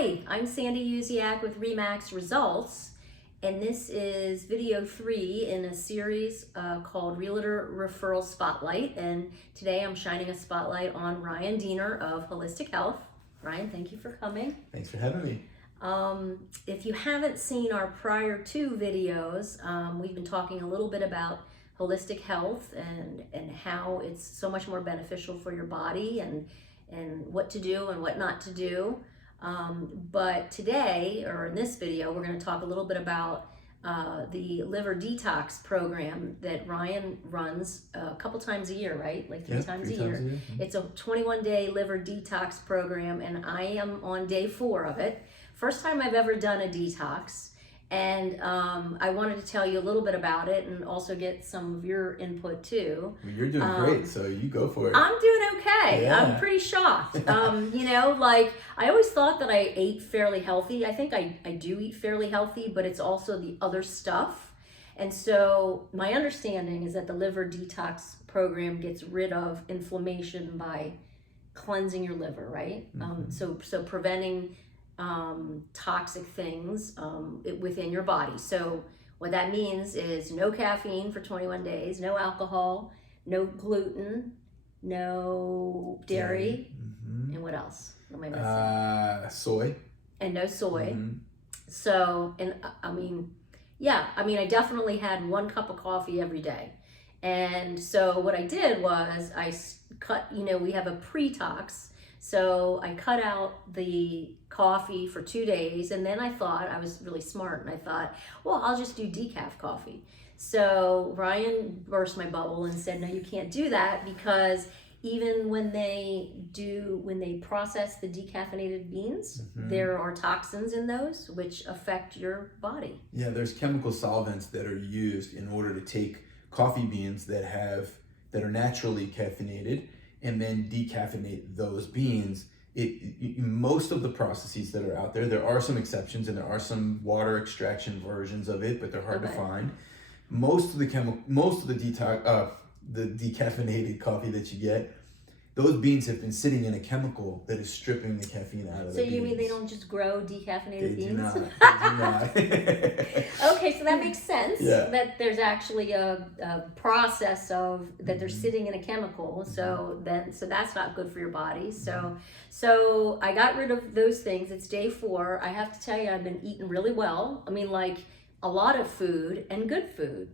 Hi, I'm Sandy Uziak with Remax Results, and this is video 3 in a series called Realtor Referral Spotlight. And today I'm shining a spotlight on Ryan Diener of Holistic Health. Ryan, thank you for coming. Thanks for having me. If you haven't seen our prior 2 videos, we've been talking a little bit about holistic health and how it's so much more beneficial for your body and what to do and what not to do. But today, or in this video, we're going to talk a little bit about the liver detox program that Ryan runs a couple times a year, right? Like three times a year. Mm-hmm. It's a 21-day liver detox program, and I am on day 4 of it. First time I've ever done a detox. And I wanted to tell you a little bit about it and also get some of your input too. Well, you're doing great, so you go for it. I'm doing okay. Yeah. I'm pretty shocked. Like I always thought that I ate fairly healthy. I think I do eat fairly healthy, but it's also the other stuff. And so my understanding is that the liver detox program gets rid of inflammation by cleansing your liver, right? Mm-hmm. So preventing toxic things within your body. So what that means is no caffeine for 21 days, no alcohol, no gluten, no dairy, mm-hmm. and what else? What am I missing? Soy. And no soy. Mm-hmm. So, and I definitely had 1 cup of coffee every day. And so what I did was I cut, we have a pre-tox. So I cut out the coffee for 2 days, and then I thought, I was really smart, and I thought, well, I'll just do decaf coffee. So Ryan burst my bubble and said, no, you can't do that, because even when they process the decaffeinated beans, mm-hmm. there are toxins in those which affect your body. Yeah, there's chemical solvents that are used in order to take coffee beans that are naturally caffeinated and then decaffeinate those beans. Most of the processes that are out there, there are some exceptions, and there are some water extraction versions of it, but they're hard to find. Most of the decaffeinated coffee that you get, those beans have been sitting in a chemical that is stripping the caffeine out of the beans. So you mean they don't just grow decaffeinated beans? They do not. Okay, so that makes sense. Yeah. That there's actually a process of that they're sitting in a chemical. So that's not good for your body. So I got rid of those things. It's day 4. I have to tell you, I've been eating really well. I mean, like a lot of food and good food.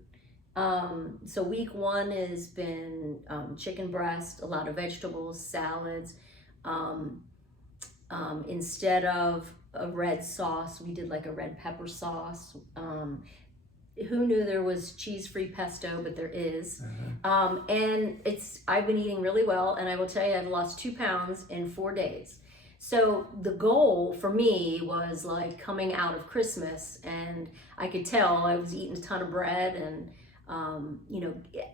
So week 1 has been chicken breast, a lot of vegetables, salads. Instead of a red sauce, we did like a red pepper sauce. Who knew there was cheese-free pesto, but there is. Uh-huh. And I've been eating really well, and I will tell you, I've lost 2 pounds in 4 days. So the goal for me was like coming out of Christmas, and I could tell I was eating a ton of bread and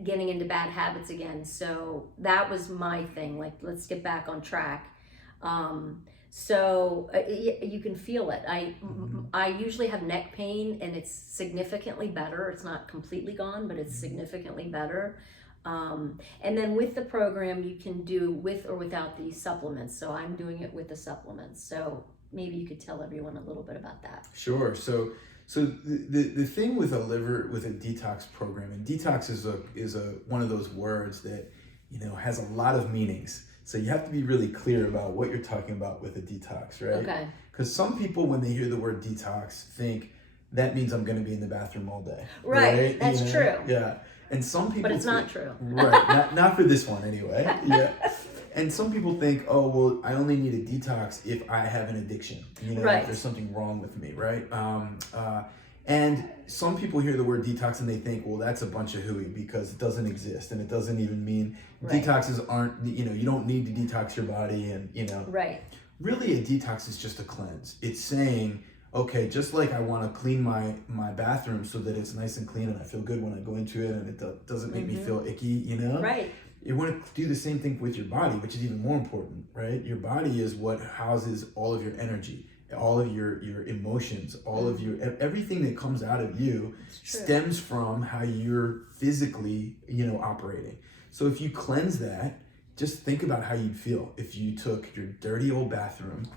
getting into bad habits again. So that was my thing, like, let's get back on track. You can feel it. I usually have neck pain, and it's significantly better. It's not completely gone, but it's significantly better. And then with the program, you can do with or without these supplements. So I'm doing it with the supplements. So maybe you could tell everyone a little bit about that. Sure. So the thing with a detox program, and detox is one of those words that has a lot of meanings. So you have to be really clear about what you're talking about with a detox, right? Okay. Because some people, when they hear the word detox, think that means I'm going to be in the bathroom all day. Right. That's true. Yeah. And some people, but it's not true. Right. Not for this one anyway. Yeah. And some people think, oh, well, I only need a detox if I have an addiction, right. If there's something wrong with me, right? And some people hear the word detox and they think, well, that's a bunch of hooey because it doesn't exist, and it doesn't even mean detoxes aren't, you don't need to detox your body, and, Right. Really a detox is just a cleanse. It's saying, okay, just like I want to clean my bathroom so that it's nice and clean and I feel good when I go into it and it doesn't make me feel icky, Right. You want to do the same thing with your body, which is even more important, right? Your body is what houses all of your energy, all of your emotions, all of everything that comes out of you stems from how you're physically, operating. So if you cleanse that, just think about how you'd feel if you took your dirty old bathroom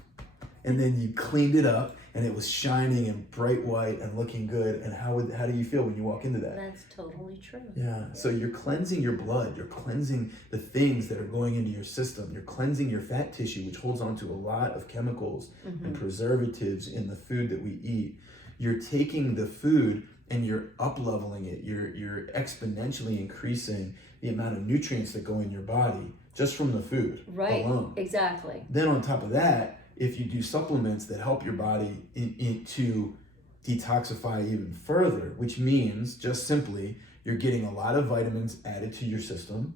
and then you cleaned it up and it was shining and bright white and looking good. And how do you feel when you walk into that? That's totally true. Yeah. So you're cleansing your blood. You're cleansing the things that are going into your system. You're cleansing your fat tissue, which holds on to a lot of chemicals and preservatives in the food that we eat. You're taking the food and you're up-leveling it. You're exponentially increasing the amount of nutrients that go in your body just from the food alone. Exactly. Then on top of that, if you do supplements that help your body to detoxify even further, which means just simply you're getting a lot of vitamins added to your system,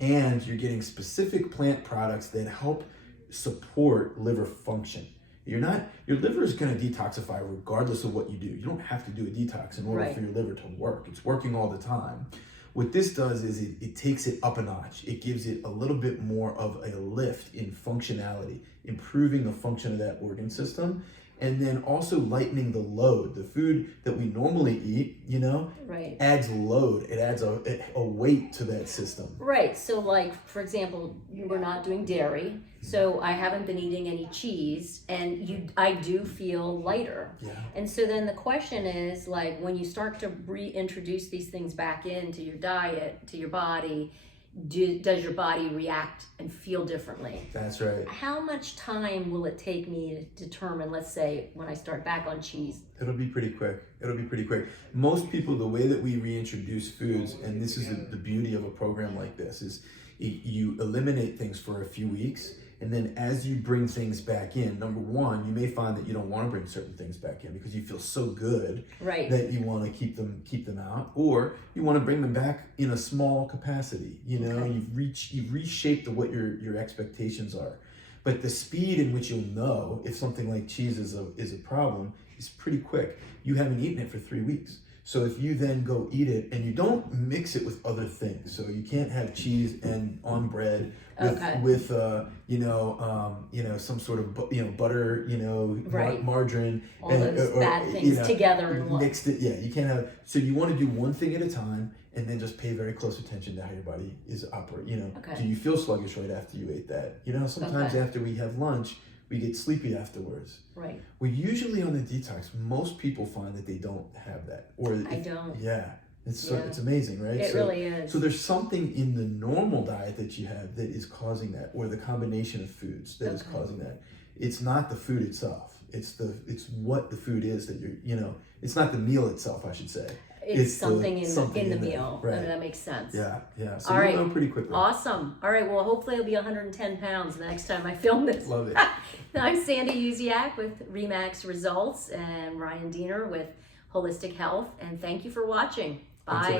and you're getting specific plant products that help support liver function. Your liver is going to detoxify regardless of what you do. You don't have to do a detox in order for your liver to work. It's working all the time. What this does is it takes it up a notch. It gives it a little bit more of a lift in functionality, improving the function of that organ system, and then also lightening the load. The food that we normally eat, adds load. It adds a weight to that system. Right. So like, for example, we're not doing dairy, so I haven't been eating any cheese, and I do feel lighter. Yeah. And so then the question is, like, when you start to reintroduce these things back into your diet, to your body, does your body react and feel differently? That's right. How much time will it take me to determine, let's say, when I start back on cheese? It'll be pretty quick. Most people, the way that we reintroduce foods, and this is the beauty of a program like this, is you eliminate things for a few weeks, and then as you bring things back in, number one, you may find that you don't want to bring certain things back in because you feel so good that you want to keep them out, or you want to bring them back in a small capacity. You've reshaped what your expectations are. But the speed in which you'll know if something like cheese is a problem is pretty quick. You haven't eaten it for 3 weeks. So if you then go eat it and you don't mix it with other things, so you can't have cheese and on bread with some sort of butter, margarine, all those bad things together and mixed it. Yeah, you can't have. So you want to do one thing at a time, and then just pay very close attention to how your body is operating. Do you feel sluggish right after you ate that? Sometimes after we have lunch, we get sleepy afterwards. Right. Well, usually on the detox, most people find that they don't have that. I don't. Yeah. It's amazing, right? It really is. So there's something in the normal diet that you have that is causing that, or the combination of foods that is causing that. It's not the food itself. It's what the food is that it's not the meal itself, I should say. It's something in the meal. Right. That makes sense. Yeah. So you'll know pretty quickly. Awesome. All right. Well, hopefully it'll be 110 pounds the next time I film this. Love it. I'm Sandy Uziak with Remax Results and Ryan Diener with Holistic Health. And thank you for watching. Bye.